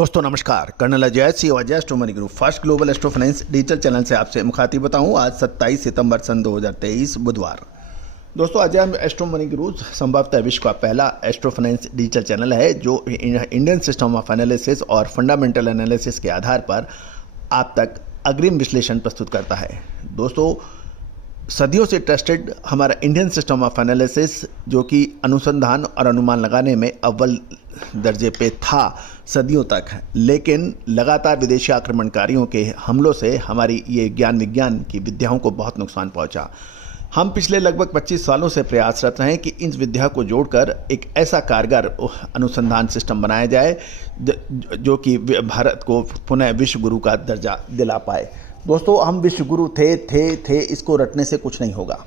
दोस्तों नमस्कार, colonel Ajay C Ajay astro money group first global astro finance digital channel से आपसे मुखातिब बताऊं। आज 27 सितंबर सन 2023 बुधवार। दोस्तों अजय एस्ट्रो मनी ग्रुप संभवतः विश्व का पहला एस्ट्रो फाइनेंस डिजिटल चैनल है जो इंडियन सिस्टम ऑफ एनालिसिस और फंडामेंटल एनालिसिस के आधार पर आप तक अग्रिम विश्लेषण प्रस्तुत करता है। दोस्तों सदियों से ट्रस्टेड हमारा इंडियन सिस्टम ऑफ एनालिसिस जो कि अनुसंधान और अनुमान लगाने में अव्वल दर्जे पे था सदियों तक, लेकिन लगातार विदेशी आक्रमणकारियों के हमलों से हमारी ये ज्ञान विज्ञान की विद्याओं को बहुत नुकसान पहुंचा। हम पिछले लगभग 25 सालों से प्रयासरत रहे कि इन विद्या को जोड़कर एक ऐसा कारगर अनुसंधान सिस्टम बनाया जाए जो कि भारत को पुनः विश्व गुरु का दर्जा दिला पाए। दोस्तों हम विश्व गुरु थे इसको रटने से कुछ नहीं होगा।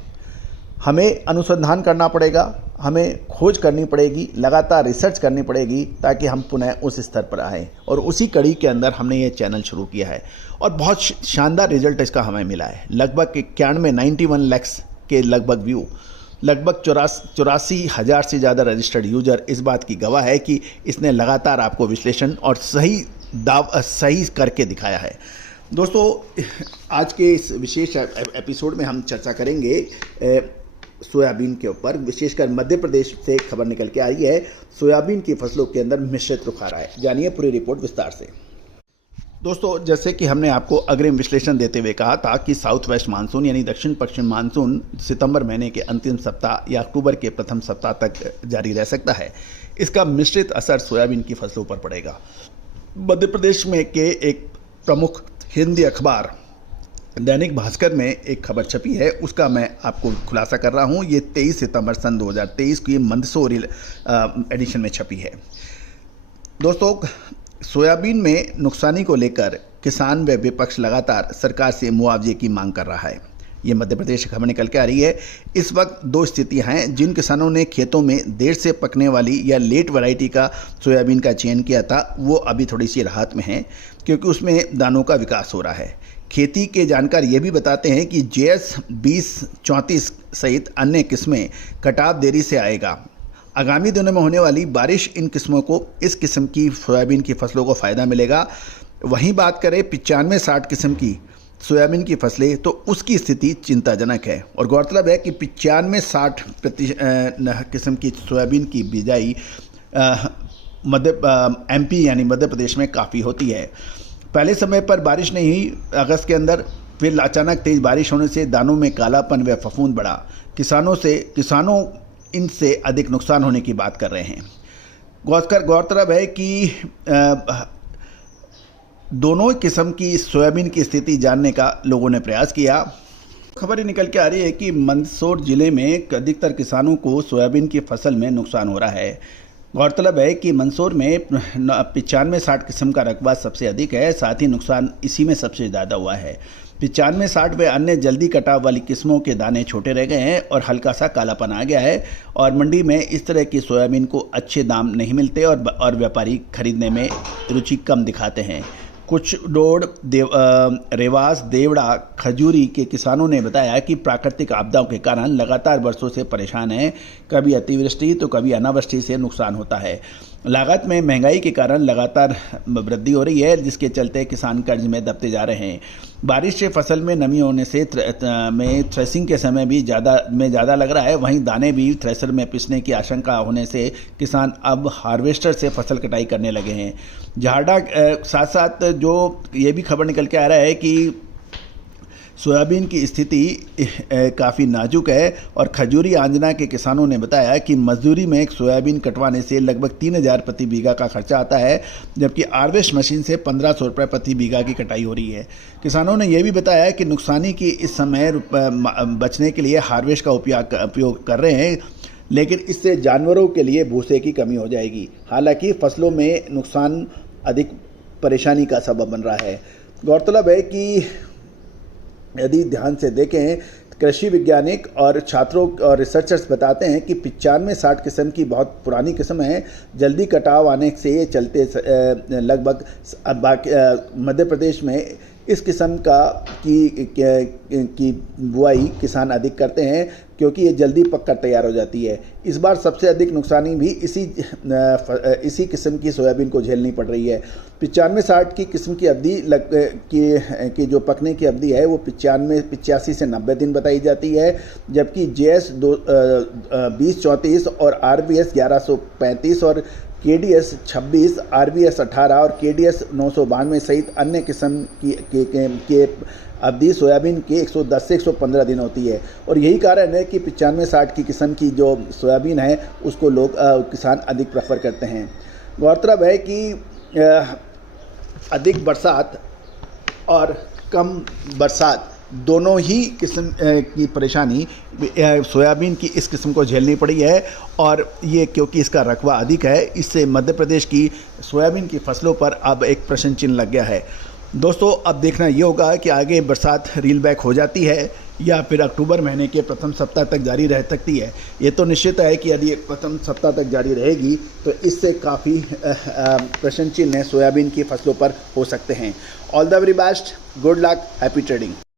हमें अनुसंधान करना पड़ेगा, हमें खोज करनी पड़ेगी, लगातार रिसर्च करनी पड़ेगी ताकि हम पुनः उस स्तर पर आएँ। और उसी कड़ी के अंदर हमने ये चैनल शुरू किया है और बहुत शानदार रिजल्ट इसका हमें मिला है। लगभग 91 लाख के लगभग व्यू, लगभग 84,000 से ज़्यादा रजिस्टर्ड यूजर इस बात की गवाह है कि इसने लगातार आपको विश्लेषण और सही करके दिखाया है। दोस्तों आज के इस विशेष एपिसोड में हम चर्चा करेंगे सोयाबीन के ऊपर। विशेषकर मध्य प्रदेश से खबर निकल के आ रही है, सोयाबीन की फसलों के अंदर मिश्रित रुख आ रहा है। जानिए पूरी रिपोर्ट विस्तार से। दोस्तों जैसे कि हमने आपको अग्रिम विश्लेषण देते हुए कहा था कि साउथ वेस्ट मानसून यानी दक्षिण पश्चिम मानसून सितंबर महीने के अंतिम सप्ताह या अक्टूबर के प्रथम सप्ताह तक जारी रह सकता है। इसका मिश्रित असर सोयाबीन की फसलों पर पड़ेगा। मध्य प्रदेश में के एक प्रमुख हिंदी अखबार दैनिक भास्कर में एक खबर छपी है, उसका मैं आपको खुलासा कर रहा हूँ। ये 23 सितंबर सन 2023 की मंदसौर एडिशन में छपी है। दोस्तों सोयाबीन में नुकसानी को लेकर किसान व विपक्ष लगातार सरकार से मुआवजे की मांग कर रहा है। ये मध्य प्रदेश से खबर निकल के आ रही है। इस वक्त दो स्थितियां हैं। जिन किसानों ने खेतों में देर से पकने वाली या लेट वैरायटी का सोयाबीन का चयन किया था वो अभी थोड़ी सी राहत में हैं क्योंकि उसमें दानों का विकास हो रहा है। खेती के जानकार ये भी बताते हैं कि JS 2034 सहित अन्य किस्में कटाव देरी से आएगा। आगामी दिनों में होने वाली बारिश इन किस्मों को इस किस्म की सोयाबीन की फसलों को फ़ायदा मिलेगा। वहीं बात करें 95-60 किस्म की सोयाबीन की फसलें तो उसकी स्थिति चिंताजनक है। और गौरतलब है कि 95-60 किस्म की सोयाबीन की बिजाई MP यानी मध्य प्रदेश में काफ़ी होती है। पहले समय पर बारिश नहीं हुई अगस्त के अंदर, फिर अचानक तेज़ बारिश होने से दानों में कालापन व फफूंद बढ़ा। किसानों इनसे अधिक नुकसान होने की बात कर रहे हैं। गौरतलब है कि दोनों किस्म की सोयाबीन की स्थिति जानने का लोगों ने प्रयास किया। खबर निकल के आ रही है कि मंदसौर जिले में अधिकतर किसानों को सोयाबीन की फसल में नुकसान हो रहा है। गौरतलब है कि मंदसौर में 95-60 किस्म का रकबा सबसे अधिक है, साथ ही नुकसान इसी में सबसे ज़्यादा हुआ है। 95-60 व अन्य जल्दी कटाव वाली किस्मों के दाने छोटे रह गए हैं और हल्का सा कालापन आ गया है और मंडी में इस तरह की सोयाबीन को अच्छे दाम नहीं मिलते और व्यापारी खरीदने में रुचि कम दिखाते हैं। कुछ डोड़ रेवास देवड़ा खजूरी के किसानों ने बताया कि प्राकृतिक आपदाओं के कारण लगातार वर्षों से परेशान हैं। कभी अतिवृष्टि तो कभी अनावृष्टि से नुकसान होता है। लागत में महंगाई के कारण लगातार वृद्धि हो रही है जिसके चलते किसान कर्ज में दबते जा रहे हैं। बारिश से फसल में नमी होने से थ्रेसिंग के समय भी ज़्यादा लग रहा है। वहीं दाने भी थ्रेसर में पिसने की आशंका होने से किसान अब हार्वेस्टर से फसल कटाई करने लगे हैं। झारडा साथ साथ जो ये भी खबर निकल के आ रहा है कि सोयाबीन की स्थिति काफ़ी नाजुक है और खजूरी आंजना के किसानों ने बताया कि मजदूरी में एक सोयाबीन कटवाने से लगभग 3,000 प्रति बीघा का खर्चा आता है, जबकि हार्वेस्ट मशीन से 1,500 रुपये प्रति बीघा की कटाई हो रही है। किसानों ने यह भी बताया कि नुकसानी की इस समय बचने के लिए हार्वेस्ट का उपयोग कर रहे हैं, लेकिन इससे जानवरों के लिए भूसे की कमी हो जाएगी। हालांकि फसलों में नुकसान अधिक परेशानी का सबब बन रहा है। गौरतलब है कि यदि ध्यान से देखें कृषि वैज्ञानिक और छात्रों और रिसर्चर्स बताते हैं कि 95-60 किस्म की बहुत पुरानी किस्म है। जल्दी कटाव आने से ये चलते लगभग मध्य प्रदेश में इस किस्म की बुआई किसान अधिक करते हैं क्योंकि ये जल्दी पककर तैयार हो जाती है। इस बार सबसे अधिक नुकसानी भी इसी किस्म की सोयाबीन को झेलनी पड़ रही है। 95-60 की किस्म की अवधि की जो पकने की अवधि है वो 85 से 90 दिन बताई जाती है, जबकि JS 2034 और RBS 1135 और KDS 26, RBS 18 और KDS 992 सहित अन्य किस्म के अवधि सोयाबीन के 110 से 115 दिन होती है। और यही कारण है कि 95-60 की किस्म की जो सोयाबीन है उसको लोग किसान अधिक प्रेफर करते हैं। गौरतलब है कि अधिक बरसात और कम बरसात दोनों ही किस्म की परेशानी सोयाबीन की इस किस्म को झेलनी पड़ी है, और ये क्योंकि इसका रकबा अधिक है, इससे मध्य प्रदेश की सोयाबीन की फसलों पर अब एक प्रश्न चिन्ह लग गया है। दोस्तों, अब देखना ये होगा कि आगे बरसात रील बैक हो जाती है या फिर अक्टूबर महीने के प्रथम सप्ताह तक जारी रह सकती है। ये तो निश्चित है कि यदि प्रथम सप्ताह तक जारी रहेगी तो इससे काफ़ी प्रश्न चिन्ह सोयाबीन की फसलों पर हो सकते हैं। All the very best, good luck, happy trading.